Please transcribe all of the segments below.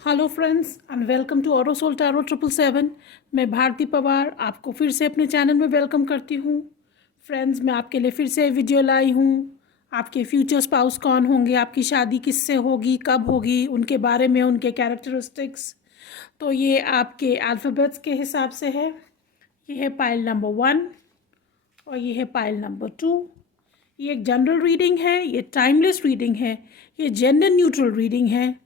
Hello friends and welcome to Aurosol tarot 777। मैं भारती पवार आपको फिर से अपने चैनल में वेलकम करती हूँ। फ्रेंड्स, मैं आपके लिए फिर से वीडियो लाई हूँ। आपके फ्यूचर स्पाउस कौन होंगे, आपकी शादी किससे होगी, कब होगी, उनके बारे में, उनके कैरेक्टरिस्टिक्स। तो ये आपके अल्फ़ाबेट्स के हिसाब से है। ये है पाइल नंबर 1 और ये है पाइल नंबर 2। ये एक जनरल रीडिंग है, ये टाइमलेस रीडिंग है, ये जेंडर न्यूट्रल रीडिंग है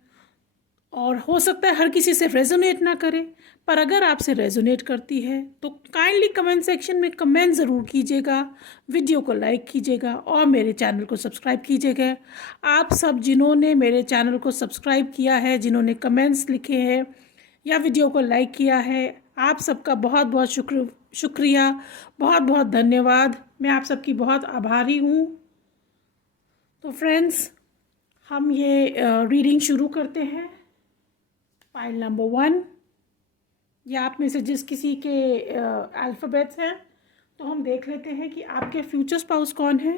और हो सकता है हर किसी से रेजोनेट ना करे, पर अगर आपसे रेजोनेट करती है तो काइंडली कमेंट सेक्शन में कमेंट ज़रूर कीजिएगा, वीडियो को लाइक कीजिएगा और मेरे चैनल को सब्सक्राइब कीजिएगा। आप सब जिन्होंने मेरे चैनल को सब्सक्राइब किया है, जिन्होंने कमेंट्स लिखे हैं या वीडियो को लाइक किया है, आप सबका बहुत बहुत शुक्रिया, बहुत बहुत धन्यवाद। मैं आप सबकी बहुत आभारी हूँ। तो फ्रेंड्स, हम ये रीडिंग शुरू करते हैं। पाइल नंबर 1, या आप में से जिस किसी के अल्फ़ाबेट्स हैं, तो हम देख लेते हैं कि आपके फ्यूचर स्पाउस कौन है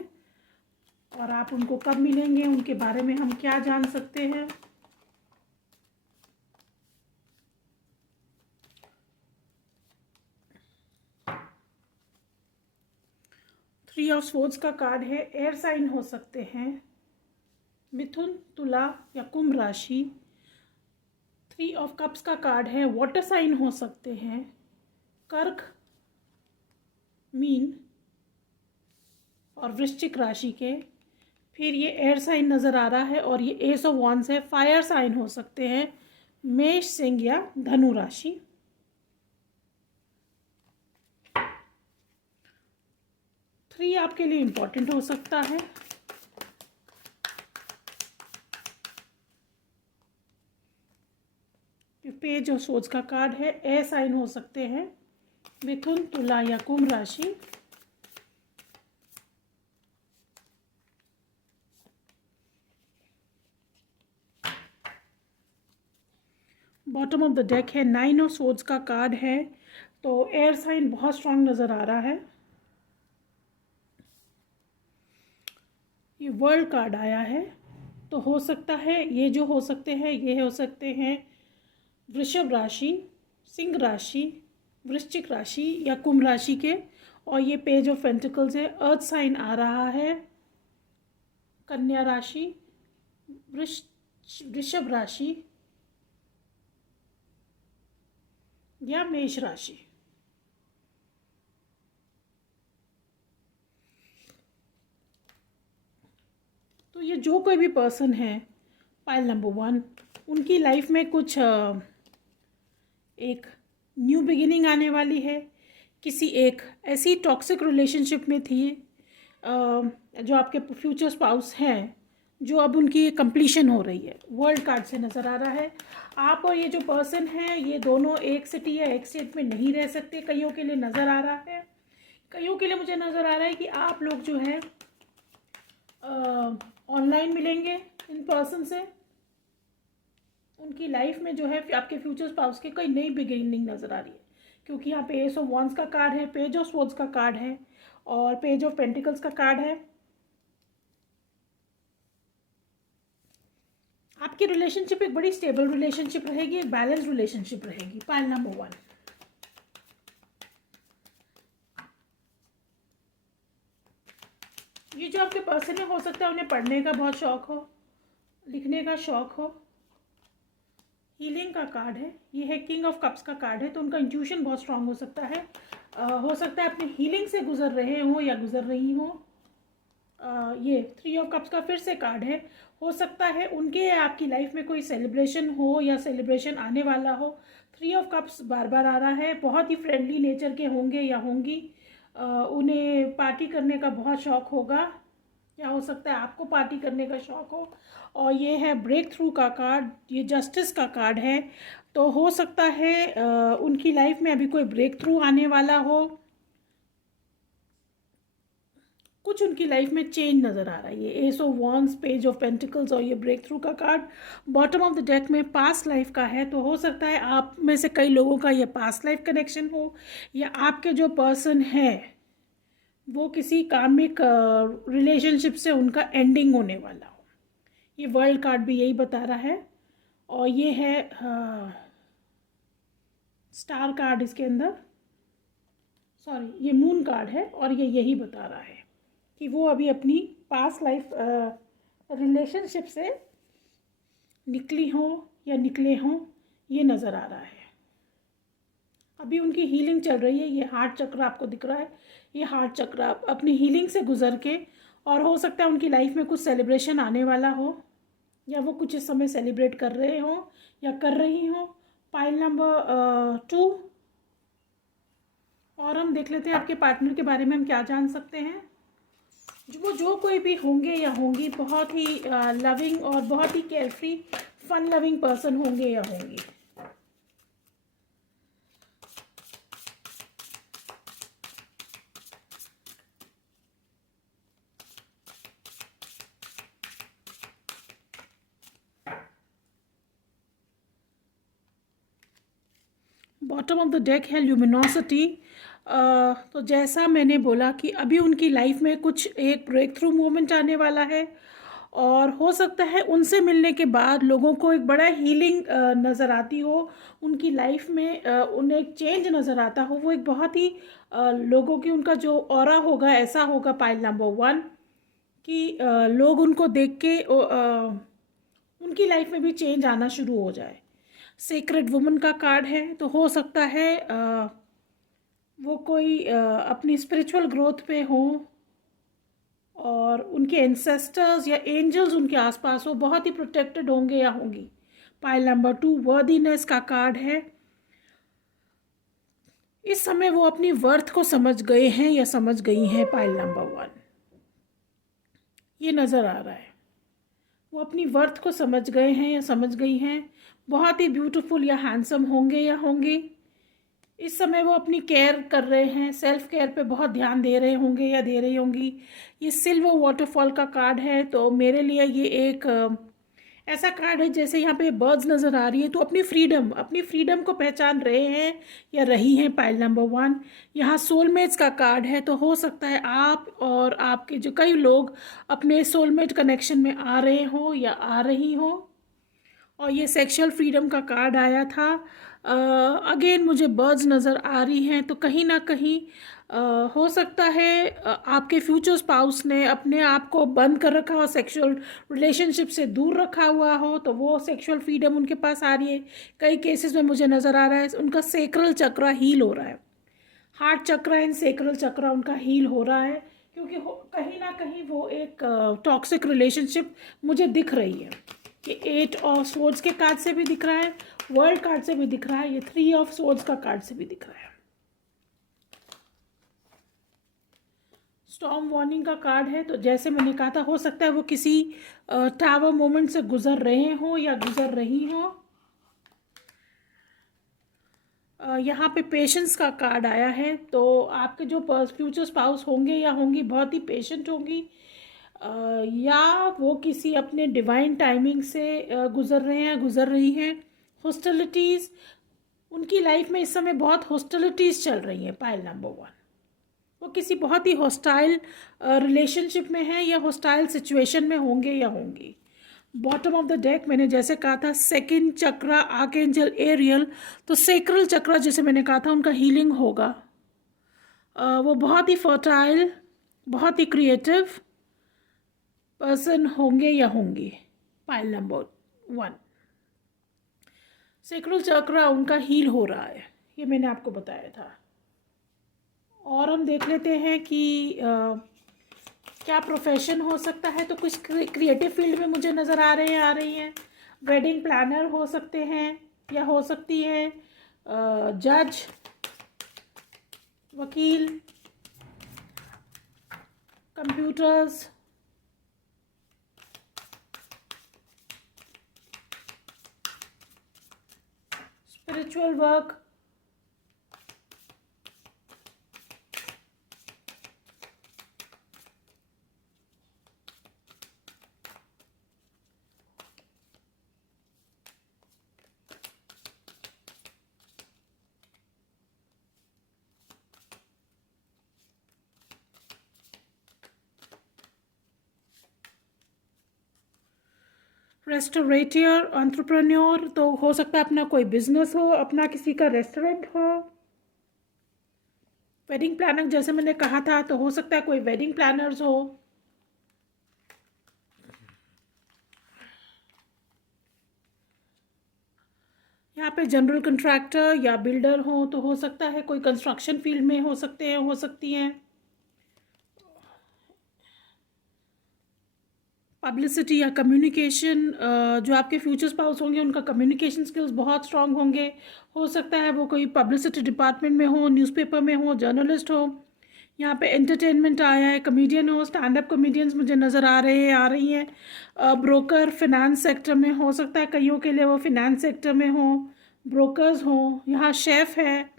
और आप उनको कब मिलेंगे, उनके बारे में हम क्या जान सकते हैं। थ्री ऑफ स्वॉर्ड्स का कार्ड है। एयर साइन हो सकते हैं, मिथुन, तुला या कुंभ राशि। थ्री ऑफ कप्स का कार्ड है। वाटर साइन हो सकते हैं, कर्क, मीन और वृश्चिक राशि के। फिर ये एयर साइन नज़र आ रहा है और ये एस ऑफ वॉन्ड्स है। फायर साइन हो सकते हैं, मेष, सिंह या धनु राशि। थ्री आपके लिए इम्पोर्टेंट हो सकता है। पेज ऑफ सोर्ड्स का कार्ड है। एयर साइन हो सकते हैं, मिथुन, तुला या कुंभ राशि। बॉटम ऑफ द डेक है। नाइन ऑफ सोर्ड्स का कार्ड है। तो एयर साइन बहुत स्ट्रांग नज़र आ रहा है। ये वर्ल्ड कार्ड आया है, तो हो सकता है ये जो हो सकते हैं, ये हो सकते हैं वृषभ राशि, सिंह राशि, वृश्चिक राशि या कुंभ राशि के। और ये पेज ऑफ पेंटिकल्स है। अर्थ साइन आ रहा है, कन्या राशि, वृषभ राशि या मेष राशि। तो ये जो कोई भी पर्सन है, पाइल नंबर 1, उनकी लाइफ में कुछ एक न्यू बिगिनिंग आने वाली है। किसी एक ऐसी टॉक्सिक रिलेशनशिप में थी जो आपके फ्यूचर स्पाउस हैं, जो अब उनकी कंप्लीशन हो रही है। वर्ल्ड कार्ड से नज़र आ रहा है। आप और ये जो पर्सन है, ये दोनों एक सिटी या एक स्टेट में नहीं रह सकते। कईयों के लिए नज़र आ रहा है, कईयों के लिए मुझे नज़र आ रहा है कि आप लोग जो है ऑनलाइन मिलेंगे इन पर्सन से। उनकी लाइफ में जो है आपके फ्यूचर स्पाउस के कोई नई बिगिनिंग नज़र आ रही है, क्योंकि यहाँ पे एस ऑफ वॉन्ड्स का कार्ड है, पेज ऑफ स्वॉर्ड्स का कार्ड है और पेज ऑफ पेंटिकल्स का कार्ड है। आपकी रिलेशनशिप एक बड़ी स्टेबल रिलेशनशिप रहेगी, एक बैलेंस रिलेशनशिप रहेगी। पाइल नंबर 1, ये जो आपके पर्सन है, हो सकता है उन्हें पढ़ने का बहुत शौक हो, लिखने का शौक हो। हीलिंग का कार्ड है। ये है किंग ऑफ कप्स का कार्ड है, तो उनका इंट्यूशन बहुत स्ट्रांग हो सकता है। हो सकता है अपनी हीलिंग से गुजर रहे हो या गुजर रही हो। ये थ्री ऑफ कप्स का फिर से कार्ड है। हो सकता है उनके आपकी लाइफ में कोई सेलिब्रेशन हो या सेलिब्रेशन आने वाला हो। थ्री ऑफ कप्स बार बार आ रहा है। बहुत ही फ्रेंडली नेचर के होंगे या होंगी। उन्हें पार्टी करने का बहुत शौक होगा, या हो सकता है आपको पार्टी करने का शौक हो। और ये है ब्रेक थ्रू का कार्ड, ये जस्टिस का कार्ड है। तो हो सकता है उनकी लाइफ में अभी कोई ब्रेक थ्रू आने वाला हो, कुछ उनकी लाइफ में चेंज नज़र आ रहा है। ये S of wands, page of pentacles और ये ब्रेक थ्रू का card bottom of the deck में पास्ट लाइफ का है। तो हो सकता है आप में से कई लोगों का ये पास्ट लाइफ कनेक्शन हो, या आपके जो पर्सन है वो किसी कार्मिक रिलेशनशिप से उनका एंडिंग होने वाला हो। ये वर्ल्ड कार्ड भी यही बता रहा है। और ये है स्टार कार्ड इसके अंदर, सॉरी ये मून कार्ड है, और ये यही बता रहा है कि वो अभी अपनी पास्ट लाइफ रिलेशनशिप से निकली हो या निकले हों, ये नज़र आ रहा है। अभी उनकी हीलिंग चल रही है। ये हार्ट चक्र आपको दिख रहा है, ये हार्ट चक्र अपनी हीलिंग से गुजर के, और हो सकता है उनकी लाइफ में कुछ सेलिब्रेशन आने वाला हो, या वो कुछ इस समय सेलिब्रेट कर रहे हो या कर रही हो। पाइल नंबर 2, और हम देख लेते हैं आपके पार्टनर के बारे में हम क्या जान सकते हैं। वो जो कोई भी होंगे या होंगी, बहुत ही लविंग और बहुत ही केयरफ्री फन लविंग पर्सन होंगे या होंगी। बॉटम ऑफ द डेक है ल्यूमिनोसिटी। तो जैसा मैंने बोला कि अभी उनकी लाइफ में कुछ एक ब्रेक थ्रू मोमेंट आने वाला है, और हो सकता है उनसे मिलने के बाद लोगों को एक बड़ा हीलिंग नज़र आती हो उनकी लाइफ में, उन्हें एक चेंज नज़र आता हो। वो एक बहुत ही लोगों की उनका जो ऑरा होगा ऐसा होगा पाइल नंबर 1 कि लोग उनको देख के उनकी लाइफ में भी चेंज आना शुरू हो जाए। सीक्रेट वुमन का कार्ड है, तो हो सकता है वो कोई अपनी स्पिरिचुअल ग्रोथ पे हो और उनके एंसेस्टर्स या एंजल्स उनके आसपास हो, बहुत ही प्रोटेक्टेड होंगे या होंगी। पाइल नंबर 2 वर्दीनेस का कार्ड है। इस समय वो अपनी वर्थ को समझ गए हैं या समझ गई हैं। पाइल नंबर 1 ये नज़र आ रहा है, वो अपनी वर्थ को समझ गए हैं या समझ गई हैं। बहुत ही ब्यूटीफुल या हैंडसम होंगे या होंगी। इस समय वो अपनी केयर कर रहे हैं, सेल्फ केयर पे बहुत ध्यान दे रहे होंगे या दे रही होंगी। ये सिल्वर वाटरफॉल का कार्ड है, तो मेरे लिए ये एक ऐसा कार्ड है जैसे यहाँ पे बर्ड्स नज़र आ रही है, तो अपनी फ्रीडम को पहचान रहे हैं या रही हैं। पाइल नंबर 1 यहाँ सोलमेट्स का कार्ड है, तो हो सकता है आप और आपके जो कई लोग अपने सोलमेट कनेक्शन में आ रहे हो या आ रही हो। और ये सेक्सुअल फ्रीडम का कार्ड आया था। अगेन मुझे बर्ड्स नज़र आ रही हैं, तो कहीं ना कहीं हो सकता है आपके फ्यूचर स्पाउस ने अपने आप को बंद कर रखा हो, सेक्सुअल रिलेशनशिप से दूर रखा हुआ हो, तो वो सेक्सुअल फ्रीडम उनके पास आ रही है। कई केसेस में मुझे नज़र आ रहा है उनका सेक्रल चक्र हील हो रहा है, हार्ट चक्र एंड सेक्रल चक्र उनका हील हो रहा है, क्योंकि कहीं ना कहीं वो एक टॉक्सिक रिलेशनशिप मुझे दिख रही है। ये 8 ऑफ स्वॉर्ड्स के कार्ड से भी दिख रहा है, वर्ल्ड कार्ड से भी दिख रहा है, ये 3 ऑफ स्वॉर्ड्स का कार्ड से भी दिख रहा है। स्टॉर्म वार्निंग का कार्ड है, तो जैसे मैंने कहा था हो सकता है वो किसी टावर मोमेंट से गुजर रहे हों या गुजर रही हों। यहाँ पे पेशेंस का कार्ड आया है, तो आपके जो फ्यूचर स्पाउस होंगे या होंगी बहुत ही पेशेंट होंगी, या वो किसी अपने डिवाइन टाइमिंग से गुजर रहे हैं, गुजर रही हैं। हॉस्टिलिटीज़ उनकी लाइफ में इस समय बहुत हॉस्टिलिटीज़ चल रही हैं। पाइल नंबर 1 वो किसी बहुत ही हॉस्टाइल रिलेशनशिप में है या हॉस्टाइल सिचुएशन में होंगे या होंगी। बॉटम ऑफ द डेक मैंने जैसे कहा था सेकंड चक्र आर्कएंजल एरियल, तो सेक्रल चक्र जैसे मैंने कहा था उनका हीलिंग होगा। वो बहुत ही फर्टाइल, बहुत ही क्रिएटिव पर्सन होंगे या होंगी। पाइल नंबर 1 सेक्रल चक्र उनका हील हो रहा है, ये मैंने आपको बताया था। और हम देख लेते हैं कि क्या प्रोफेशन हो सकता है, तो कुछ क्रिएटिव फील्ड में मुझे नज़र आ रही हैं। वेडिंग प्लानर हो सकते हैं, या हो सकती है जज, वकील, कंप्यूटर्स, स्पिरिचुअल वर्क, रेस्टोरेटर, एंटरप्रेन्योर, तो हो सकता है अपना कोई बिजनेस हो, अपना किसी का रेस्टोरेंट हो। वेडिंग प्लानर जैसे मैंने कहा था, तो हो सकता है कोई वेडिंग प्लानर्स हो। यहाँ पे जनरल कंट्रैक्टर या बिल्डर हो, तो हो सकता है कोई कंस्ट्रक्शन फील्ड में हो सकते हैं, हो सकती हैं। पब्लिसिटी या कम्युनिकेशन, जो आपके फ्यूचर स्पाउस होंगे उनका कम्युनिकेशन स्किल्स बहुत स्ट्रांग होंगे। हो सकता है वो कोई पब्लिसिटी डिपार्टमेंट में हो, न्यूज़पेपर में हो, जर्नलिस्ट हो। यहाँ पे एंटरटेनमेंट आया है, कमेडियन हो, स्टैंड अप कमेडियंस मुझे नज़र आ रहे हैं, आ रही हैं। ब्रोकर, फिनेंस सेक्टर में हो सकता है कईयों के लिए वो फिनेंस सेक्टर में हो, ब्रोकर्स हो। यहाँ शेफ़ है,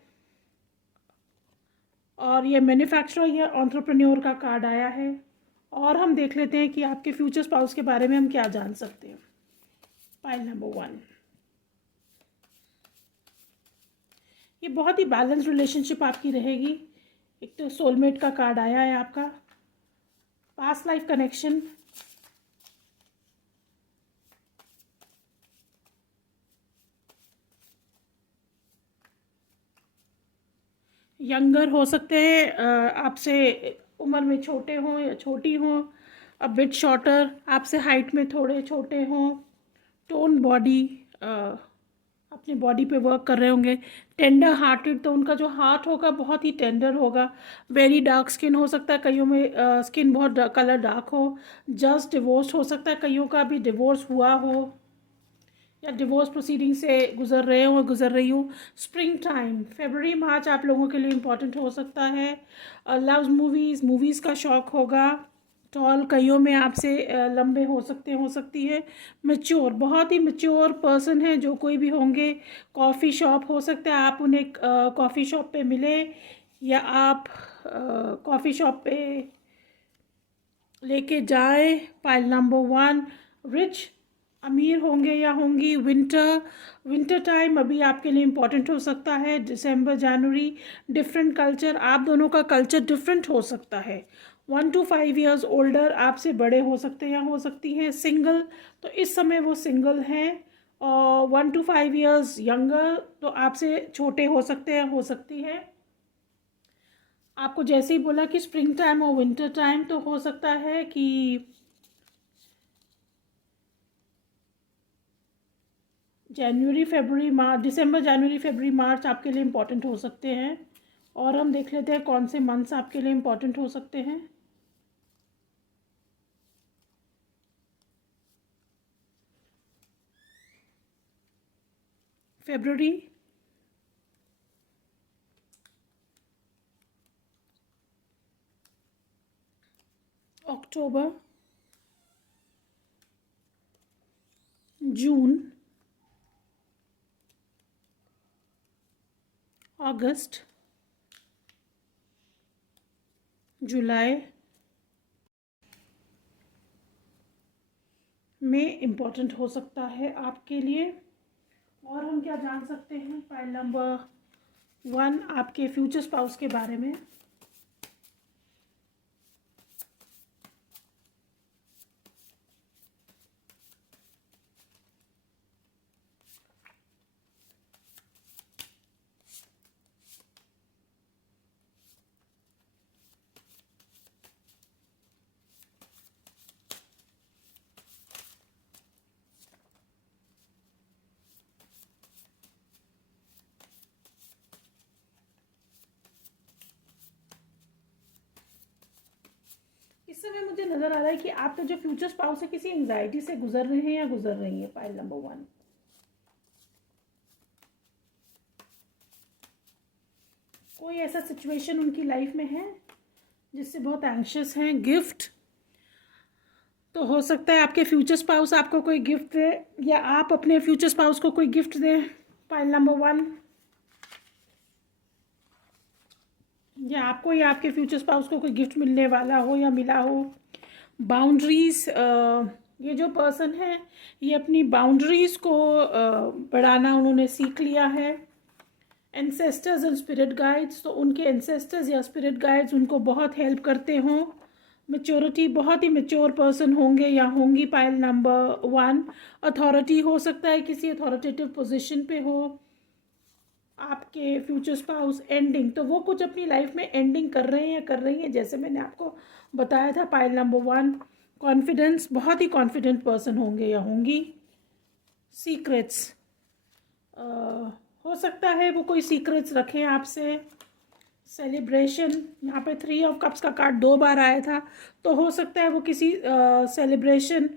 और ये मैन्युफैक्चरर या एंटरप्रेन्योर का कार्ड आया है। और हम देख लेते हैं कि आपके फ्यूचर स्पाउस के बारे में हम क्या जान सकते हैं। पाइल नंबर 1, ये बहुत ही बैलेंस रिलेशनशिप आपकी रहेगी। एक तो सोलमेट का कार्ड आया है आपका, पास्ट लाइफ कनेक्शन, यंगर हो सकते हैं, आपसे उम्र में छोटे हों या छोटी हों, अ बिट शॉर्टर, आपसे हाइट में थोड़े छोटे हों, टोन बॉडी, अपनी बॉडी पे वर्क कर रहे होंगे। टेंडर हार्टेड, तो उनका जो हार्ट होगा बहुत ही टेंडर होगा। वेरी डार्क स्किन हो सकता है कईयों में, स्किन बहुत कलर डार्क हो। जस्ट डिवोर्स हो सकता है कईयों का भी डिवोर्स हुआ हो या डिवोर्स प्रोसीडिंग से गुजर रहे हो, गुजर रही हूँ। स्प्रिंग टाइम, फरवरी मार्च आप लोगों के लिए इम्पॉर्टेंट हो सकता है। लव मूवीज़, मूवीज़ का शौक़ होगा। टॉल, कईयों में आपसे लंबे हो सकते, हो सकती है। मैच्योर, बहुत ही मैच्योर पर्सन है जो कोई भी होंगे। कॉफ़ी शॉप हो सकता है आप उन्हें कॉफ़ी शॉप पे मिले, या आप कॉफ़ी शॉप पे लेके जाए। पाइल नंबर 1, रिच, अमीर होंगे या होंगी। विंटर, विंटर टाइम अभी आपके लिए इम्पॉर्टेंट हो सकता है। दिसंबर, जनवरी, डिफरेंट कल्चर, आप दोनों का कल्चर डिफरेंट हो सकता है। 1 to 5 ईयर्स ओल्डर, आपसे बड़े हो सकते हैं या हो सकती हैं। सिंगल, तो इस समय वो सिंगल हैं। और 1 to 5 ईयर्स यंगर, तो आपसे छोटे हो सकते हैं, हो सकती है। आपको जैसे ही बोला कि स्प्रिंग टाइम और विंटर टाइम, तो हो सकता है कि जनवरी, फरवरी, मार्च, दिसंबर, जनवरी, फरवरी, मार्च आपके लिए इम्पॉर्टेंट हो सकते हैं। और हम देख लेते हैं कौन से मंथ्स आपके लिए इम्पॉर्टेंट हो सकते हैं। फरवरी, अक्टूबर, जून, अगस्त, जुलाई में इम्पॉर्टेंट हो सकता है आपके लिए। और हम क्या जान सकते हैं फाइल नंबर 1 आपके फ्यूचर स्पाउस के बारे में। इस समय मुझे नज़र आ रहा है कि आपका जो फ्यूचर स्पाउस है किसी एंग्जाइटी से गुजर रहे हैं या गुजर रही है। फाइल नंबर 1, कोई ऐसा सिचुएशन उनकी लाइफ में है जिससे बहुत एंग्शियस हैं। गिफ्ट, तो हो सकता है आपके फ्यूचर स्पाउस आपको कोई गिफ्ट दे या आप अपने फ्यूचर स्पाउस को कोई गिफ्ट दें। फाइल नंबर 1, या आपको या आपके फ्यूचर स्पाउस को कोई गिफ्ट मिलने वाला हो या मिला हो। बाउंड्रीज, ये जो पर्सन है ये अपनी बाउंड्रीज़ को बढ़ाना उन्होंने सीख लिया है। एंसेस्टर्स एंड स्पिरिट गाइड्स, तो उनके एंसेस्टर्स या स्पिरिट गाइड्स उनको बहुत हेल्प करते हों। मेच्योरिटी, बहुत ही मेच्योर पर्सन होंगे या होंगी पाइल नंबर 1। अथॉरिटी हो सकता है, किसी अथॉरिटेटिव पोजीशन पे हो आपके फ्यूचर स्पाउस। एंडिंग, तो वो कुछ अपनी लाइफ में एंडिंग कर रहे हैं या कर रही हैं, जैसे मैंने आपको बताया था पाइल नंबर 1। कॉन्फिडेंस, बहुत ही कॉन्फिडेंट पर्सन होंगे या होंगी। सीक्रेट्स, हो सकता है वो कोई सीक्रेट्स रखें आपसे। सेलिब्रेशन, यहाँ पे 3 ऑफ कप्स का कार्ड 2 बार आया था, तो हो सकता है वो किसी सेलिब्रेशन,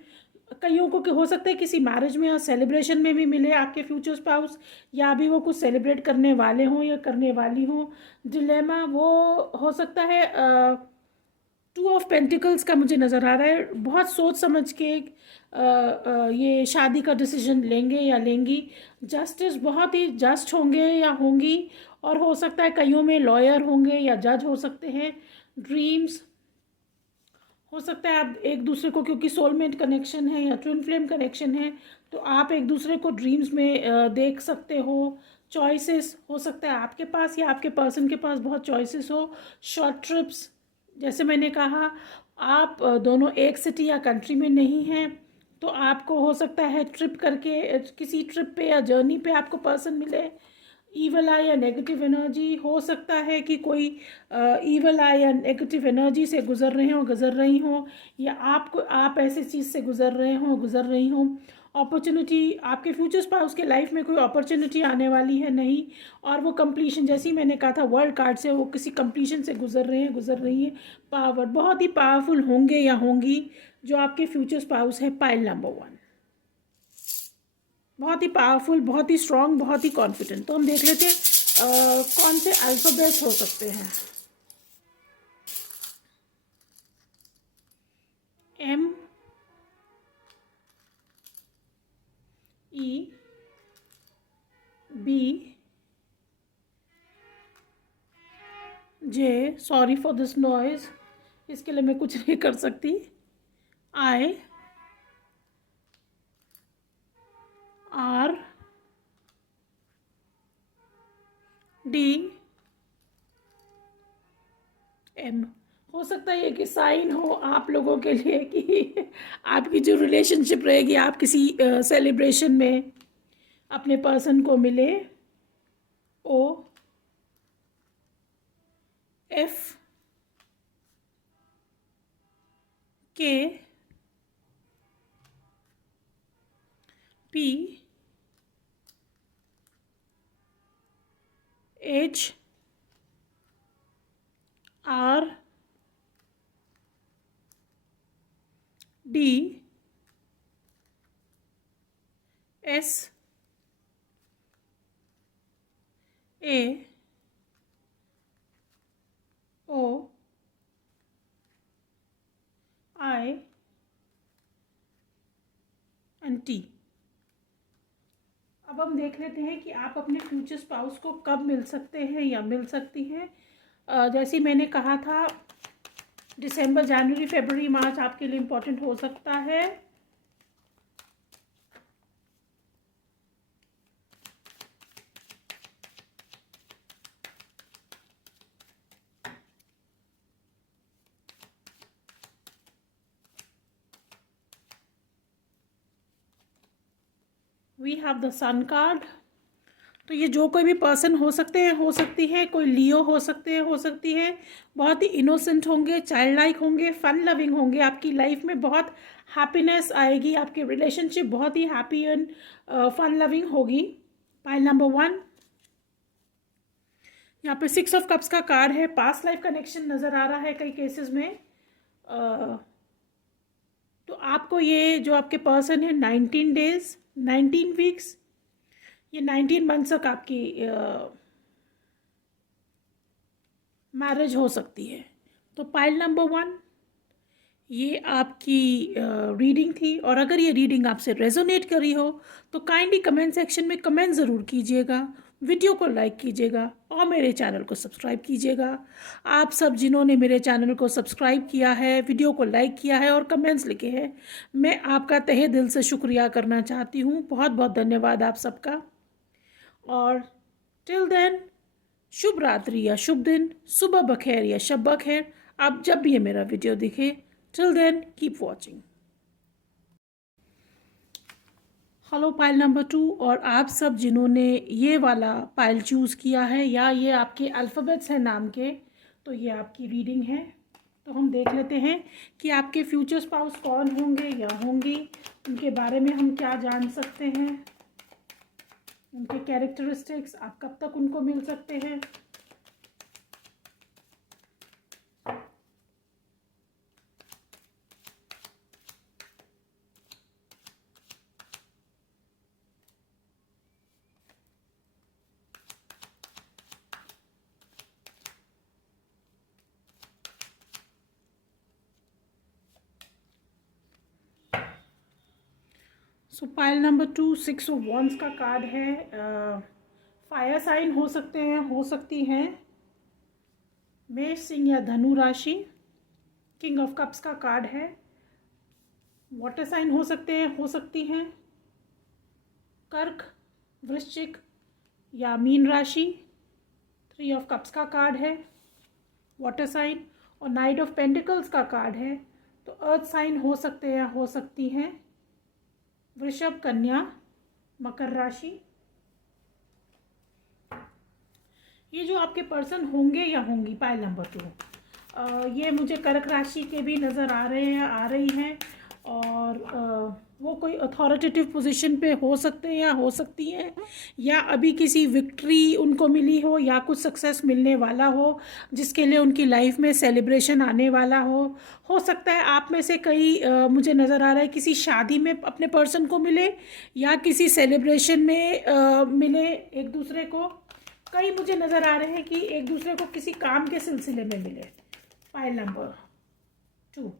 कईयों को हो सकता है किसी मैरिज में या सेलिब्रेशन में भी मिले आपके फ्यूचर स्पाउस, या भी वो कुछ सेलिब्रेट करने वाले हों या करने वाली हों। डिलेमा, वो हो सकता है 2 ऑफ पेंटिकल्स का मुझे नज़र आ रहा है। बहुत सोच समझ के ये शादी का डिसीजन लेंगे या लेंगी। जस्टिस, बहुत ही जस्ट होंगे या होंगी, और हो सकता है कईयों में लॉयर होंगे या जज हो सकते हैं। ड्रीम्स, हो सकता है आप एक दूसरे को, क्योंकि सोलमेट कनेक्शन है या ट्विन फ्लेम कनेक्शन है, तो आप एक दूसरे को ड्रीम्स में देख सकते हो। चॉइसेस, हो सकता है आपके पास या आपके पर्सन के पास बहुत चॉइसेस हो। शॉर्ट ट्रिप्स, जैसे मैंने कहा, आप दोनों एक सिटी या कंट्री में नहीं हैं, तो आपको हो सकता है ट्रिप करके, किसी ट्रिप पे या जर्नी पे आपको पर्सन मिले। ईवल आई या नेगेटिव एनर्जी, हो सकता है कि कोई ईवल आई या नेगेटिव एनर्जी से गुजर रहे हों, गुजर रही हों, या आप ऐसी चीज़ से गुजर रहे हों, गुजर रही हों। अपॉर्चुनिटी, आपके फ्यूचर स्पाउस के लाइफ में कोई अपॉर्चुनिटी आने वाली है नहीं, और वो कंप्लीशन, जैसे ही मैंने कहा था वर्ल्ड कार्ड से, वो किसी कंप्लीशन से गुजर रहे हैं, गुजर रही हैं। पावर, बहुत ही पावरफुल होंगे या होंगी जो आपके फ्यूचर स्पाउस है पाइल नंबर 1। बहुत ही पावरफुल, बहुत ही स्ट्रांग, बहुत ही कॉन्फिडेंट। तो हम देख लेते हैं कौन से अल्फ़ाबेट्स हो सकते हैं। M, E, B, J, sorry for this noise, इसके लिए मैं कुछ नहीं कर सकती। I, R, D, M। हो सकता है ये कि साइन हो आप लोगों के लिए कि आपकी जो रिलेशनशिप रहेगी, आप किसी सेलिब्रेशन में अपने पर्सन को मिले। O, F, K, P, H, R, D, S, A, O, I and T। अब हम देख लेते हैं कि आप अपने फ्यूचर स्पाउस को कब मिल सकते हैं या मिल सकती हैं। जैसे मैंने कहा था, दिसंबर, जनवरी, फरवरी, मार्च आपके लिए इम्पोर्टेंट हो सकता है। We have the sun card. तो ये जो कोई भी पर्सन हो सकते हैं, हो सकती है, कोई लियो हो सकते हैं, हो सकती है, बहुत ही इनोसेंट होंगे, चाइल्ड लाइक होंगे, फन लविंग होंगे, आपकी लाइफ में बहुत हैप्पीनेस आएगी, आपकी रिलेशनशिप बहुत ही हैप्पी एंड फन लविंग होगी। पाइल नंबर 1, यहाँ पे 6 ऑफ कप्स का कार्ड है। पास्ट लाइफ कनेक्शन नज़र आ रहा है कई केसेस में। तो आपको ये जो आपके पर्सन है 19 डेज, 19 वीक्स, ये 19 मंथ्स तक आपकी मैरिज हो सकती है। तो पाइल नंबर 1, ये आपकी रीडिंग थी, और अगर ये रीडिंग आपसे रेजोनेट करी हो तो काइंडली कमेंट सेक्शन में कमेंट ज़रूर कीजिएगा, वीडियो को लाइक कीजिएगा और मेरे चैनल को सब्सक्राइब कीजिएगा। आप सब जिन्होंने मेरे चैनल को सब्सक्राइब किया है, वीडियो को लाइक किया है और कमेंट्स लिखे हैं, मैं आपका तहे दिल से शुक्रिया करना चाहती हूँ। बहुत बहुत धन्यवाद आप सबका। और टिल देन, शुभ रात्रि या शुभ दिन, सुबह बखैर या शब बखैर। आप जब भी ये मेरा वीडियो दिखे Till then, keep watching. Hello pile number 2 और आप सब जिन्होंने ये वाला पाइल चूज़ किया है या ये आपके अल्फ़ाबेट्स हैं नाम के, तो ये आपकी रीडिंग है। तो हम देख लेते हैं कि आपके फ्यूचर स्पाउस कौन होंगे या होंगी, उनके बारे में हम क्या जान सकते हैं, उनके कैरेक्टरिस्टिक्स, आप कब तक उनको मिल सकते हैं। सो पाइल नंबर 2 6 ऑफ वॉन्ड्स का कार्ड है। फायर साइन हो सकते हैं, हो सकती हैं मेष, सिंह या धनु राशि। किंग ऑफ कप्स का कार्ड है। वाटर साइन हो सकते हैं, हो सकती हैं कर्क, वृश्चिक या मीन राशि। 3 ऑफ कप्स का कार्ड है, वाटर साइन। और नाइट ऑफ पेंटिकल्स का कार्ड है, तो अर्थ साइन हो सकते हैं या हो सकती हैं वृषभ, कन्या, मकर राशि। ये जो आपके पर्सन होंगे या होंगी पाइल नंबर 2, ये मुझे कर्क राशि के भी नज़र आ रहे हैं, आ रही हैं। और वो कोई अथॉरिटेटिव पोजीशन पे हो सकते हैं या हो सकती हैं, या अभी किसी विक्ट्री उनको मिली हो या कुछ सक्सेस मिलने वाला हो जिसके लिए उनकी लाइफ में सेलिब्रेशन आने वाला हो सकता है आप में से कई मुझे नज़र आ रहा है किसी शादी में अपने पर्सन को मिले या किसी सेलिब्रेशन में मिले एक दूसरे को। कई मुझे नज़र आ रहे हैं कि एक दूसरे को किसी काम के सिलसिले में मिले। Pile number 2।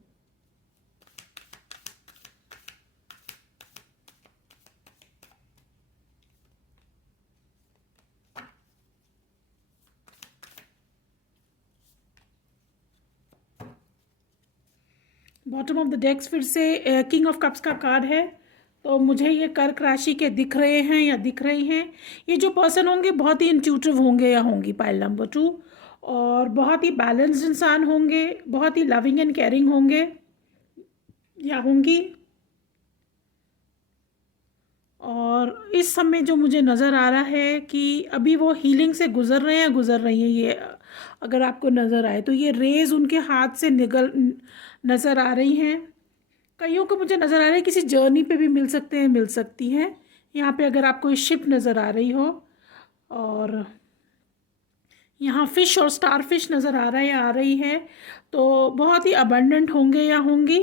Bottom of the decks फिर से किंग ऑफ कप्स का कार्ड है। तो मुझे ये कर्क राशि के दिख रहे हैं या दिख रही हैं। ये जो पर्सन होंगे बहुत ही इंट्यूटिव होंगे या होंगी पाइल नंबर 2, और बहुत ही बैलेंस्ड इंसान होंगे, बहुत ही लविंग एंड केयरिंग होंगे या होंगी। और इस समय जो मुझे नज़र आ रहा है कि अभी वो हीलिंग से गुज़र रहे हैं, गुज़र रही हैं। ये अगर आपको नज़र आए तो ये रेज़ उनके हाथ से निकल नज़र आ रही हैं। कईयों को मुझे नज़र आ रहा है किसी जर्नी पे भी मिल सकते हैं, मिल सकती हैं। यहाँ पे अगर आपको शिप नज़र आ रही हो, और यहाँ फिश और स्टार फिश नज़र आ रहा है या आ रही है, तो बहुत ही अबंडेंट होंगे या होंगी।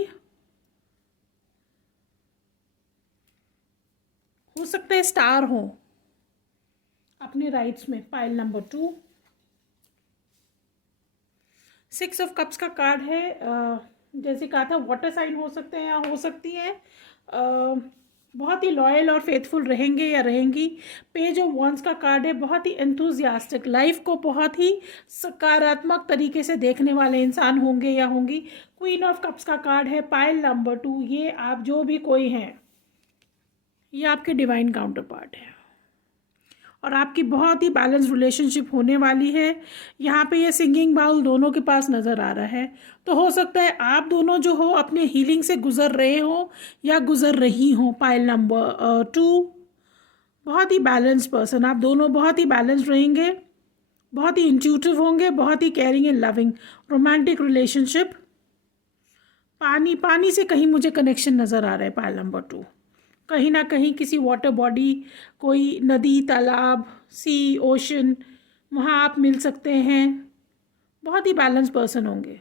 हो सकता है स्टार हो अपने राइट्स में। पाइल नंबर 2 6 ऑफ कप्स का कार्ड है। जैसे कहा था वाटर साइन हो सकते हैं या हो सकती है बहुत ही लॉयल और फेथफुल रहेंगे या रहेंगी। पेज ऑफ वॉन्ड्स का कार्ड है। बहुत ही एंथुजियास्टिक, लाइफ को बहुत ही सकारात्मक तरीके से देखने वाले इंसान होंगे या होंगी। क्वीन ऑफ कप्स का कार्ड है। पाइल नंबर 2 ये आप जो भी कोई हैं, ये आपके डिवाइन काउंटर पार्ट है और आपकी बहुत ही बैलेंस रिलेशनशिप होने वाली है। यहाँ पे ये सिंगिंग बाउल दोनों के पास नज़र आ रहा है। तो हो सकता है आप दोनों जो हो अपने हीलिंग से गुज़र रहे हो या गुज़र रही हो। पाइल नंबर 2 बहुत ही बैलेंस पर्सन, आप दोनों बहुत ही बैलेंस रहेंगे, बहुत ही इंट्यूटिव होंगे, बहुत ही caring and loving. Romantic relationship. पानी, पानी से कहीं मुझे कनेक्शन नज़र आ रहा है। पाइल नंबर 2 कहीं ना कहीं किसी वाटर बॉडी, कोई नदी, तालाब, सी, ओशन, वहाँ आप मिल सकते हैं। बहुत ही बैलेंस पर्सन होंगे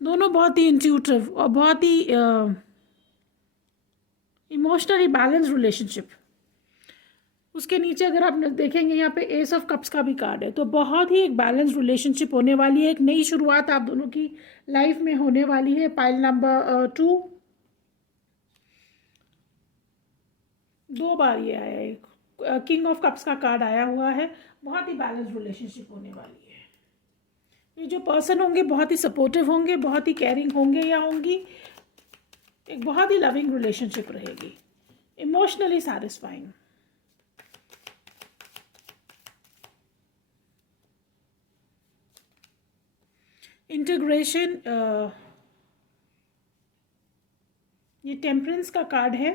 दोनों, बहुत ही इंट्यूटिव और बहुत ही इमोशनली बैलेंस रिलेशनशिप। उसके नीचे अगर आप देखेंगे यहाँ पे एस ऑफ कप्स का भी कार्ड है। तो बहुत ही एक बैलेंस रिलेशनशिप होने वाली है, एक नई शुरुआत आप दोनों की लाइफ में होने वाली है। पाइल नंबर 2 2 बार ये आया है, किंग ऑफ कप्स का कार्ड आया हुआ है। बहुत ही बैलेंस रिलेशनशिप होने वाली है। ये जो पर्सन होंगे बहुत ही सपोर्टिव होंगे, बहुत ही केयरिंग होंगे या होंगी। एक बहुत ही लविंग रिलेशनशिप रहेगी, इमोशनली सैटिस्फाइंग। इंटीग्रेशन, ये टेम्परेंस का कार्ड है।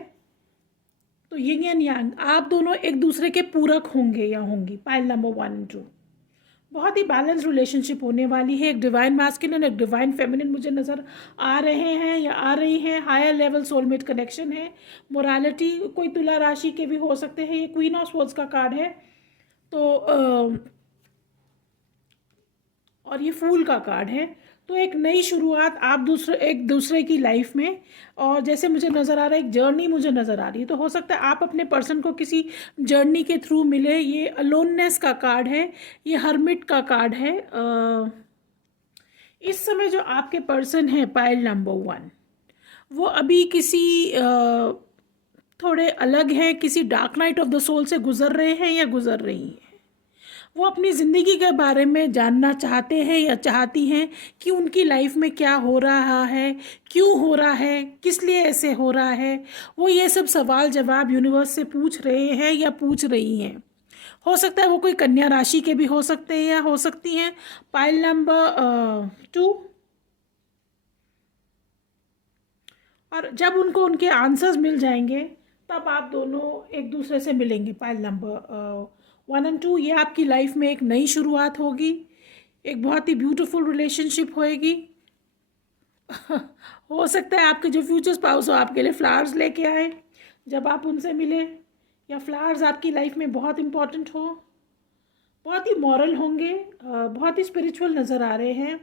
तो यिंग एंड यांग, आप दोनों एक दूसरे के पूरक होंगे या होंगी, पाइल नंबर 1 एंड 2। बहुत ही बैलेंस रिलेशनशिप होने वाली है। एक डिवाइन मैस्कुलिन, एक डिवाइन फेमिनिन मुझे नज़र आ रहे हैं या आ रही हैं। हायर लेवल सोलमेट कनेक्शन है। मोरालिटी, कोई तुला राशि के भी हो सकते हैं। ये क्वीन ऑफ स्वॉर्ड्स का कार्ड है। तो और ये फूल का कार्ड है। तो एक नई शुरुआत आप एक दूसरे की लाइफ में, और जैसे मुझे नज़र आ रहा है एक जर्नी मुझे नज़र आ रही है। तो हो सकता है आप अपने पर्सन को किसी जर्नी के थ्रू मिले। ये अलोननेस का कार्ड है, ये हर्मिट का कार्ड है। इस समय जो आपके पर्सन है पाइल नंबर 1, वो अभी किसी थोड़े अलग हैं, किसी dark night of the soul से गुजर रहे हैं या गुजर रही हैं। वो अपनी ज़िंदगी के बारे में जानना चाहते हैं या चाहती हैं कि उनकी लाइफ में क्या हो रहा है, क्यों हो रहा है, किस लिए ऐसे हो रहा है। वो ये सब सवाल जवाब यूनिवर्स से पूछ रहे हैं या पूछ रही हैं। हो सकता है वो कोई कन्या राशि के भी हो सकते हैं या हो सकती हैं पाइल नंबर 2। और जब उनको उनके आंसर्स मिल जाएंगे तब आप दोनों एक दूसरे से मिलेंगे। पाइल नंबर 1 एंड 2, ये आपकी लाइफ में एक नई शुरुआत होगी। एक बहुत ही ब्यूटीफुल रिलेशनशिप होएगी। हो सकता है आपके जो फ्यूचर स्पाउस हो आपके लिए फ्लावर्स लेके आए जब आप उनसे मिले, या फ्लावर्स आपकी लाइफ में बहुत इम्पॉर्टेंट हो। बहुत ही मॉरल होंगे, बहुत ही स्पिरिचुअल नज़र आ रहे हैं।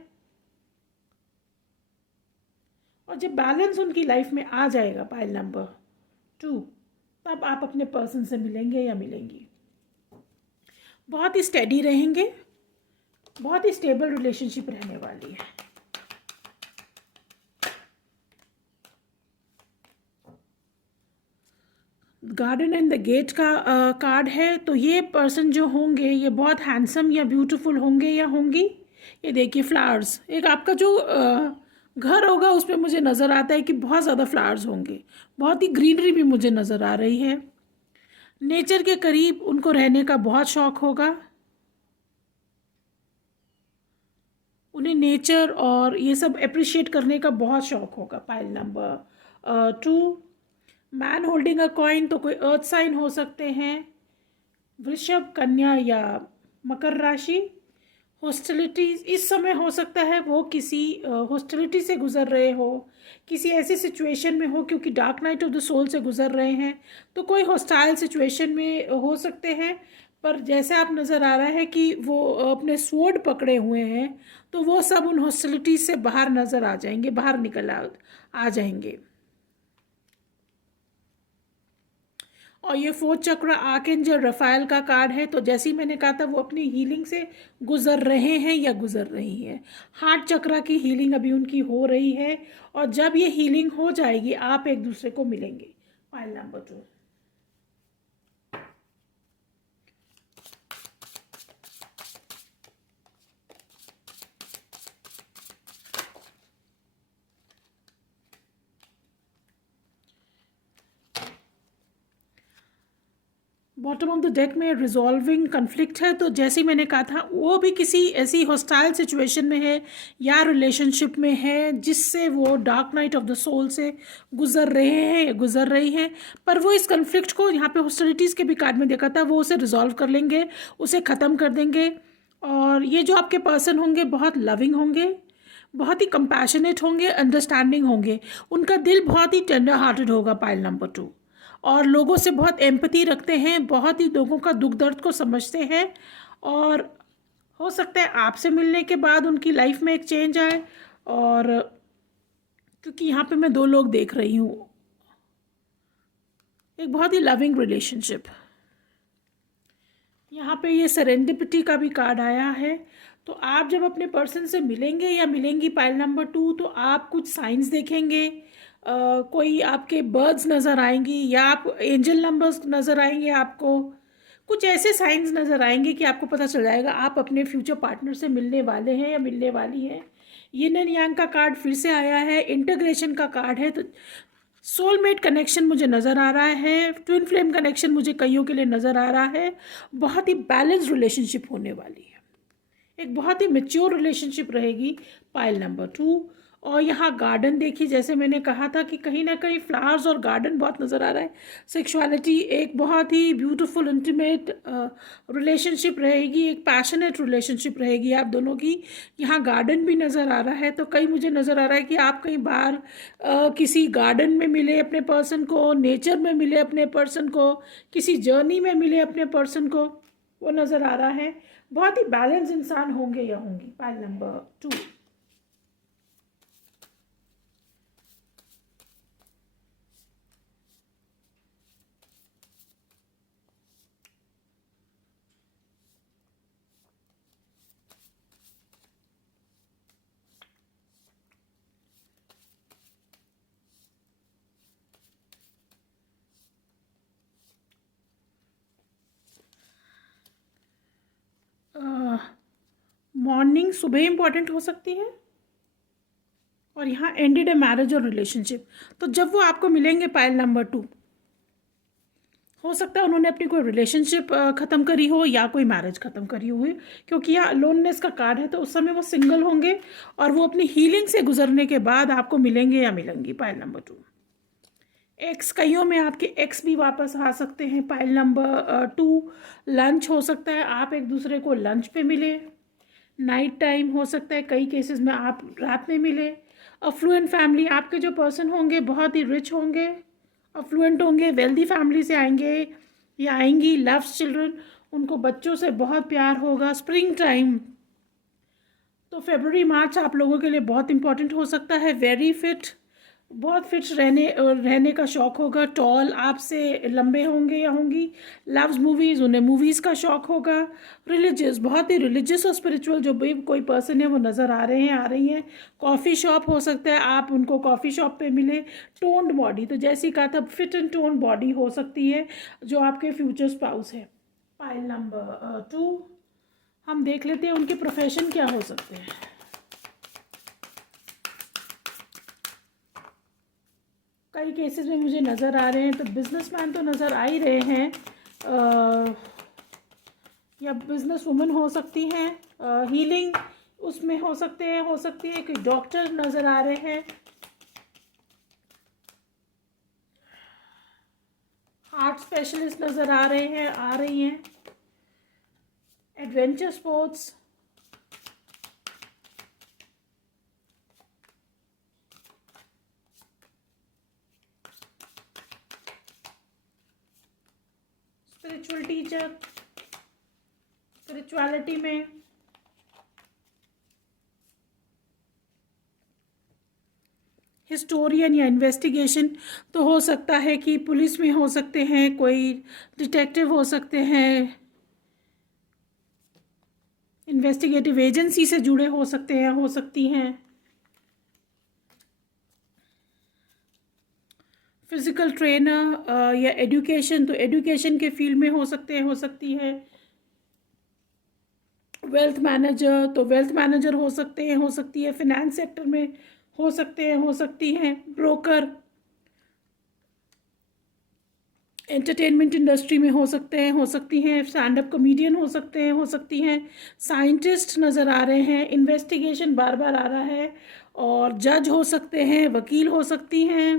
और जब बैलेंस उनकी लाइफ में आ जाएगा पाइल नंबर 2, तब आप अपने पर्सन से मिलेंगे या मिलेंगी। बहुत ही स्टेडी रहेंगे, बहुत ही स्टेबल रिलेशनशिप रहने वाली है। गार्डन एंड द गेट का कार्ड है। तो ये पर्सन जो होंगे ये बहुत हैंडसम या ब्यूटीफुल होंगे या होंगी। ये देखिए फ्लावर्स, एक आपका जो घर होगा उसमें मुझे नज़र आता है कि बहुत ज़्यादा फ्लावर्स होंगे। बहुत ही ग्रीनरी भी मुझे नज़र आ रही है। नेचर के करीब उनको रहने का बहुत शौक होगा। उन्हें नेचर और ये सब अप्रिशिएट करने का बहुत शौक होगा। Pile number 2, man holding a coin, तो कोई अर्थ साइन हो सकते हैं, वृषभ, कन्या या मकर राशि। हॉस्टिलिटीज़ इस समय हो सकता है वो किसी हॉस्टिलिटी से गुजर रहे हो, किसी ऐसी सिचुएशन में हो, क्योंकि dark night of the soul से गुजर रहे हैं तो कोई हॉस्टाइल सिचुएशन में हो सकते हैं। पर जैसे आप नज़र आ रहा है कि वो अपने स्वॉर्ड पकड़े हुए हैं, तो वो सब उन हॉस्टिलिटीज से बाहर नज़र आ जाएंगे, बाहर निकल आ जाएंगे। और ये 4th चक्र आर्कएंजल रफाएल का कार्ड है। तो जैसे ही मैंने कहा था वो अपनी हीलिंग से गुजर रहे हैं या गुजर रही हैं। हार्ट चक्र की हीलिंग अभी उनकी हो रही है, और जब ये हीलिंग हो जाएगी आप एक दूसरे को मिलेंगे। Pile number 2, bottom of the deck में रिजॉल्विंग कन्फ्लिक्ट है। तो जैसे ही मैंने कहा था वो भी किसी ऐसी हॉस्टाइल सिचुएशन में है या रिलेशनशिप में है जिससे वो dark night of the soul से गुजर रहे हैं या गुजर रही हैं। पर वो इस कन्फ्लिक्ट को, यहाँ पे हॉस्टिलिटीज़ के भी कार्ड में देखा था, वो उसे रिजॉल्व कर लेंगे, उसे ख़त्म कर देंगे। और ये जो आपके पर्सन होंगे बहुत लविंग होंगे, बहुत ही कंपैशनेट होंगे, अंडरस्टैंडिंग होंगे। उनका दिल बहुत ही टेंडर हार्टेड होगा। पाइल नंबर 2, और लोगों से बहुत एम्पैथी रखते हैं, बहुत ही लोगों का दुख दर्द को समझते हैं। और हो सकता है आपसे मिलने के बाद उनकी लाइफ में एक चेंज आए। और क्योंकि यहाँ पे मैं 2 लोग देख रही हूँ, एक बहुत ही लविंग रिलेशनशिप। यहाँ पे ये सेरेंडिपिटी का भी कार्ड आया है। तो आप जब अपने पर्सन से मिलेंगे या मिलेंगी पाइल नंबर 2, तो आप कुछ साइंस देखेंगे। कोई आपके बर्ड्स नज़र आएंगी या आप एंजल नंबर्स नज़र आएंगे। आपको कुछ ऐसे साइंस नज़र आएंगे कि आपको पता चल जाएगा आप अपने फ्यूचर पार्टनर से मिलने वाले हैं या मिलने वाली हैं। यिन एंड यांग का कार्ड फिर से आया है, इंटीग्रेशन का कार्ड है। तो सोलमेट कनेक्शन मुझे नज़र आ रहा है, ट्विन फ्लेम कनेक्शन मुझे कईयों के लिए नज़र आ रहा है। बहुत ही बैलेंस रिलेशनशिप होने वाली है, एक बहुत ही मैच्योर रिलेशनशिप रहेगी। पाइल नंबर 2, और यहाँ गार्डन देखिए, जैसे मैंने कहा था कि कहीं ना कहीं फ्लावर्स और गार्डन बहुत नज़र आ रहा है। सेक्सुअलिटी एक बहुत ही ब्यूटीफुल इंटीमेट रिलेशनशिप रहेगी, एक पैशनेट रिलेशनशिप रहेगी आप दोनों की। यहाँ गार्डन भी नज़र आ रहा है, तो कहीं मुझे नज़र आ रहा है कि आप कहीं बाहर किसी गार्डन में मिले अपने पर्सन को, नेचर में मिले अपने पर्सन को, किसी जर्नी में मिले अपने पर्सन को, वो नज़र आ रहा है। बहुत ही बैलेंस इंसान होंगे या होंगी। Pile number 2। मॉर्निंग सुबह इम्पॉर्टेंट हो सकती है, और यहाँ एंडेड ए मैरिज और रिलेशनशिप। तो जब वो आपको मिलेंगे पाइल नंबर 2, हो सकता है उन्होंने अपनी कोई रिलेशनशिप ख़त्म करी हो या कोई मैरिज ख़त्म करी हुई, क्योंकि यहाँ लोननेस का कार्ड है, तो उस समय वो सिंगल होंगे और वो अपनी हीलिंग से गुजरने के बाद आपको मिलेंगे या मिलेंगी। Pile number 2। एक्स, कईयों में आपके एक्स भी वापस आ सकते हैं। Pile number 2। लंच हो सकता है, आप एक दूसरे को लंच पे मिले। नाइट टाइम हो सकता है, कई केसेस में आप रात में मिले। अफ्लुएंट फैमिली, आपके जो पर्सन होंगे बहुत ही रिच होंगे, अफ्लुएंट होंगे, वेल्दी फैमिली से आएंगे या आएंगी। लव्स चिल्ड्रन, उनको बच्चों से बहुत प्यार होगा। स्प्रिंग टाइम, तो फरवरी मार्च आप लोगों के लिए बहुत इंपॉर्टेंट हो सकता है। वेरी फिट, बहुत फिट रहने का शौक़ होगा। टॉल, आपसे लंबे होंगे या होंगी। लव्स मूवीज़, उन्हें मूवीज़ का शौक़ होगा। रिलीजियस, बहुत ही रिलीजियस और स्पिरिचुअल जो भी कोई पर्सन है वो नज़र आ रहे हैं, आ रही हैं। कॉफ़ी शॉप हो सकता है, आप उनको कॉफ़ी शॉप पे मिले। टोन्ड बॉडी, तो जैसे कहा था फिट एंड टोन बॉडी हो सकती है जो आपके फ्यूचर स्पाउस है। Pile number 2। हम देख लेते हैं उनके प्रोफेशन क्या हो सकते हैं। कई केसेस में मुझे नज़र आ रहे हैं, तो बिजनेसमैन तो नज़र आ ही रहे हैं, या बिजनेस वुमन हो सकती हैं। हीलिंग उसमें हो सकते हैं, हो सकती है कि डॉक्टर नज़र आ रहे हैं। हार्ट स्पेशलिस्ट नज़र आ रहे हैं, आ रही हैं। Adventure sports, spiritual teacher, spirituality में। हिस्टोरियन या इन्वेस्टिगेशन, तो हो सकता है कि पुलिस में हो सकते हैं, कोई डिटेक्टिव हो सकते हैं, इन्वेस्टिगेटिव एजेंसी से जुड़े हो सकते हैं, हो सकती हैं। फिजिकल ट्रेनर या एजुकेशन, तो एजुकेशन के फील्ड में हो सकते हैं, हो सकती है। वेल्थ मैनेजर, तो वेल्थ मैनेजर हो सकते हैं, हो सकती है। फिनेंस सेक्टर में हो सकते हैं, हो सकती हैं। ब्रोकर, एंटरटेनमेंट इंडस्ट्री में हो सकते हैं, हो सकती हैं। स्टैंड अप कॉमेडियन हो सकते हैं, हो सकती हैं। साइंटिस्ट नज़र आ रहे हैं। इन्वेस्टिगेशन बार बार आ रहा है। और जज हो सकते हैं, वकील हो सकती हैं।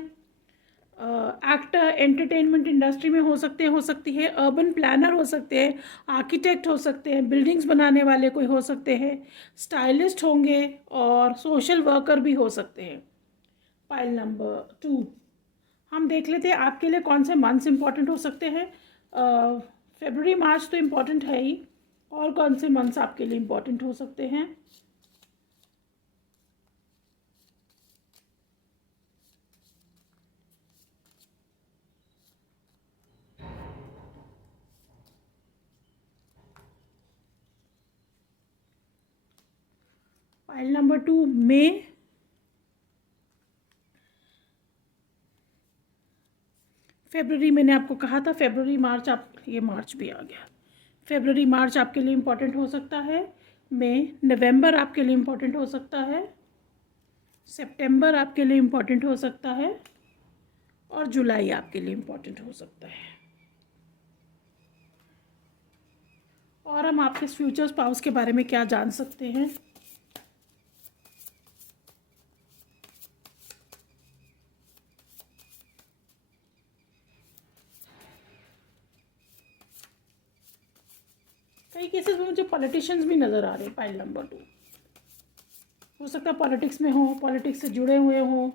एक्टर, एंटरटेनमेंट इंडस्ट्री में हो सकते हैं, हो सकती है। अर्बन प्लानर हो सकते हैं, आर्किटेक्ट हो सकते हैं, बिल्डिंग्स बनाने वाले कोई हो सकते हैं। स्टाइलिस्ट होंगे और सोशल वर्कर भी हो सकते हैं। Pile number 2। हम देख लेते हैं आपके लिए कौन से मंथ्स इंपॉर्टेंट हो सकते हैं। फरवरी मार्च तो इम्पॉर्टेंट है ही, और कौन से मंथ्स आपके लिए इम्पॉर्टेंट हो सकते हैं। पाइल नंबर 2, मई। फरवरी, मैंने आपको कहा था फरवरी मार्च, आप ये मार्च भी आ गया। फरवरी मार्च आपके लिए इम्पॉर्टेंट हो सकता है। मई, नवंबर आपके लिए इम्पॉर्टेंट हो सकता है। सितंबर आपके लिए इम्पॉर्टेंट हो सकता है। और जुलाई आपके लिए इम्पॉर्टेंट हो सकता है। और हम आपके फ्यूचर स्पाउस के बारे में क्या जान सकते हैं। कई केसेस में मुझे पॉलिटिशियंस भी नज़र आ रहे हैं पाइल नंबर 2। हो सकता है पॉलिटिक्स में हो, पॉलिटिक्स से जुड़े हुए हों,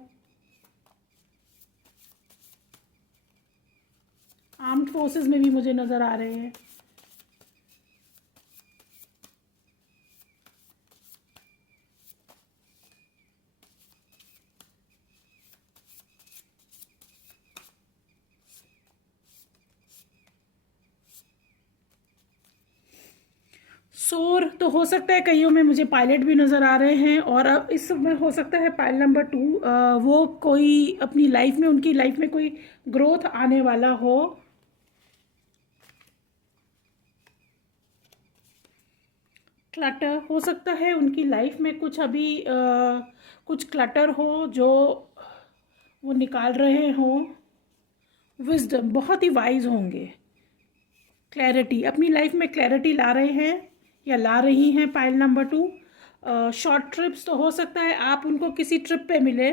आर्म्ड फोर्सेस में भी मुझे नज़र आ रहे हैं। सोर तो हो सकता है, कईयों में मुझे पायलट भी नज़र आ रहे हैं। और अब इस समय हो सकता है पाइल नंबर 2 वो कोई अपनी लाइफ में, उनकी लाइफ में कोई ग्रोथ आने वाला हो। क्लटर हो सकता है उनकी लाइफ में कुछ अभी कुछ क्लटर हो जो वो निकाल रहे हों। विजडम, बहुत ही वाइज होंगे। क्लैरिटी, अपनी लाइफ में क्लैरिटी ला रहे हैं या ला रही हैं पाइल नंबर 2। शॉर्ट ट्रिप्स तो हो सकता है आप उनको किसी ट्रिप पे मिले।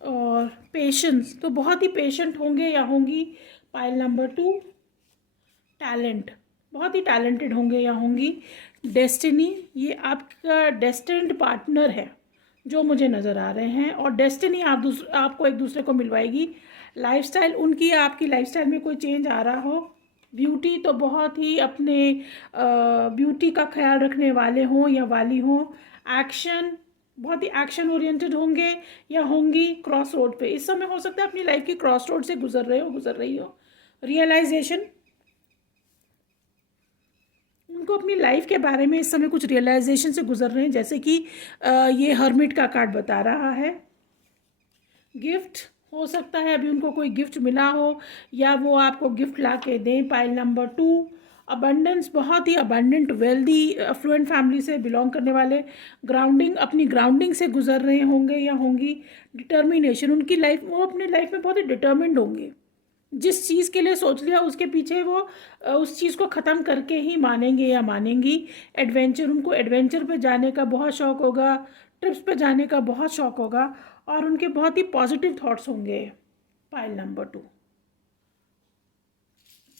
और पेशेंस, तो बहुत ही पेशेंट होंगे या होंगी पाइल नंबर 2। टैलेंट, बहुत ही टैलेंटेड होंगे या होंगी। डेस्टिनी, ये आपका डेस्टिन्ड पार्टनर है जो मुझे नज़र आ रहे हैं। और डेस्टिनी आपको एक दूसरे को मिलवाएगी। लाइफस्टाइल, उनकी आपकी लाइफस्टाइल में कोई चेंज आ रहा हो। ब्यूटी, तो बहुत ही अपने ब्यूटी का ख्याल रखने वाले हों या वाली हों। एक्शन, बहुत ही एक्शन ओरिएंटेड होंगे या होंगी क्रॉस रोड पे। इस समय हो सकता है अपनी लाइफ की क्रॉस रोड से गुजर रही हो। रियलाइजेशन, उनको अपनी लाइफ के बारे में इस समय कुछ रियलाइजेशन से गुजर रहे हैं, जैसे कि ये हर्मिट का कार्ड बता रहा है। गिफ्ट, हो सकता है अभी उनको कोई गिफ्ट मिला हो या वो आपको गिफ्ट ला के दें पाइल नंबर 2। अबंडेंस, बहुत ही अबंडेंट, वेल्दी, अफ्लुएंट फैमिली से बिलोंग करने वाले। ग्राउंडिंग, अपनी ग्राउंडिंग से गुजर रहे होंगे या होंगी। डिटर्मिनेशन, उनकी लाइफ, वो अपनी लाइफ में बहुत ही डिटर्मिन्ड होंगे। जिस चीज़ के लिए सोच लिया उसके पीछे वो उस चीज़ को ख़त्म करके ही मानेंगे या मानेंगी। एडवेंचर, उनको एडवेंचर पे जाने का बहुत शौक़ होगा, ट्रिप्स पे जाने का बहुत शौक़ होगा। और उनके बहुत ही पॉजिटिव थॉट्स होंगे पाइल नंबर 2।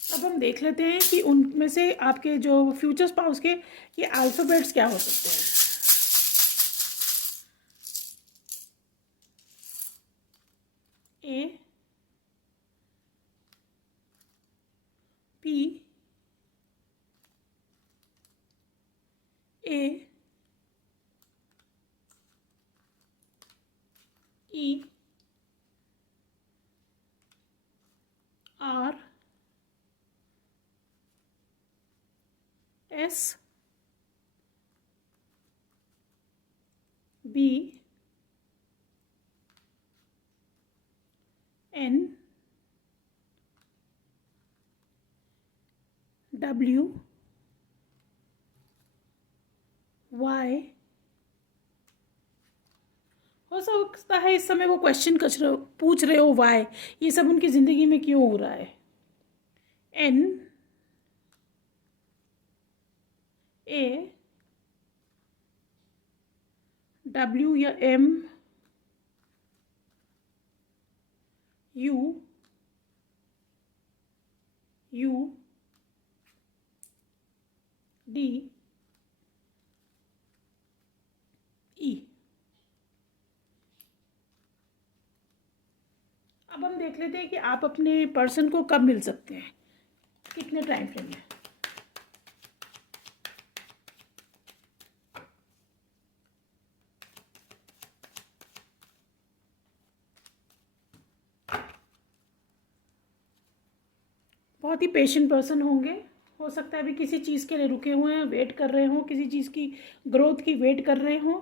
अब हम देख लेते हैं कि उनमें से आपके जो फ्यूचर स्पाउस के ये अल्फ़ाबेट्स क्या हो सकते हैं। A, P, A, E, R, S, B, N, W, Y. हो सकता है इस समय वो क्वेश्चन पूछ रहे हो, वाई, ये सब उनकी ज़िंदगी में क्यों हो रहा है। एन, ए, डब्ल्यू या एम, यू, यू, डी, ई। अब हम देख लेते हैं कि आप अपने पर्सन को कब मिल सकते हैं, कितने टाइम फ्रेम में। बहुत ही पेशेंट पर्सन होंगे। हो सकता है अभी किसी चीज़ के लिए रुके हुए हैं, वेट कर रहे हों, किसी चीज़ की ग्रोथ की वेट कर रहे हों।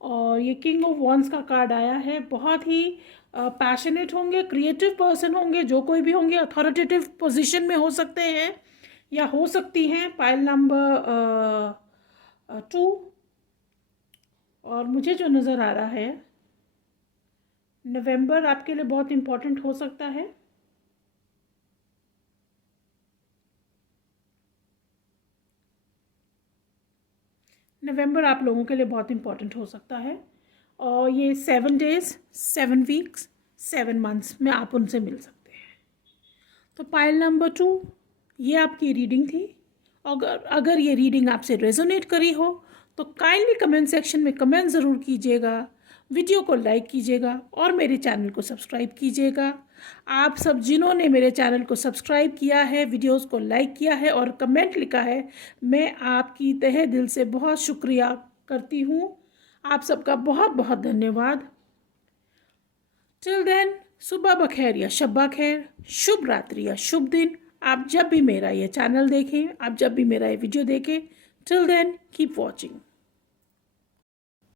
और ये किंग ऑफ वॉन्ड्स का कार्ड आया है। बहुत ही पैशनेट होंगे, क्रिएटिव पर्सन होंगे, जो कोई भी होंगे अथॉरिटेटिव पोजीशन में हो सकते हैं या हो सकती हैं पाइल नंबर 2। और मुझे जो नज़र आ रहा है, नवंबर आपके लिए बहुत इम्पोर्टेंट हो सकता है। नवंबर आप लोगों के लिए बहुत इम्पोर्टेंट हो सकता है। और ये 7 डेज़, 7 वीक्स, 7 मंथ्स में आप उनसे मिल सकते हैं। तो पाइल नंबर 2, ये आपकी रीडिंग थी। अगर ये रीडिंग आपसे रेजोनेट करी हो तो काइंडली कमेंट सेक्शन में कमेंट ज़रूर कीजिएगा, वीडियो को लाइक कीजिएगा और मेरे चैनल को सब्सक्राइब कीजिएगा। आप सब जिन्होंने मेरे चैनल को सब्सक्राइब किया है, वीडियोस को लाइक किया है और कमेंट लिखा है, मैं आपकी तहे दिल से बहुत शुक्रिया करती हूँ। आप सबका बहुत बहुत धन्यवाद। टिल देन, सुबह बखैर या शब्बा खैर, शुभ रात्रि या शुभ दिन। आप जब भी मेरा ये चैनल देखें, आप जब भी मेरा ये वीडियो देखें, टिल देन कीप वॉचिंग।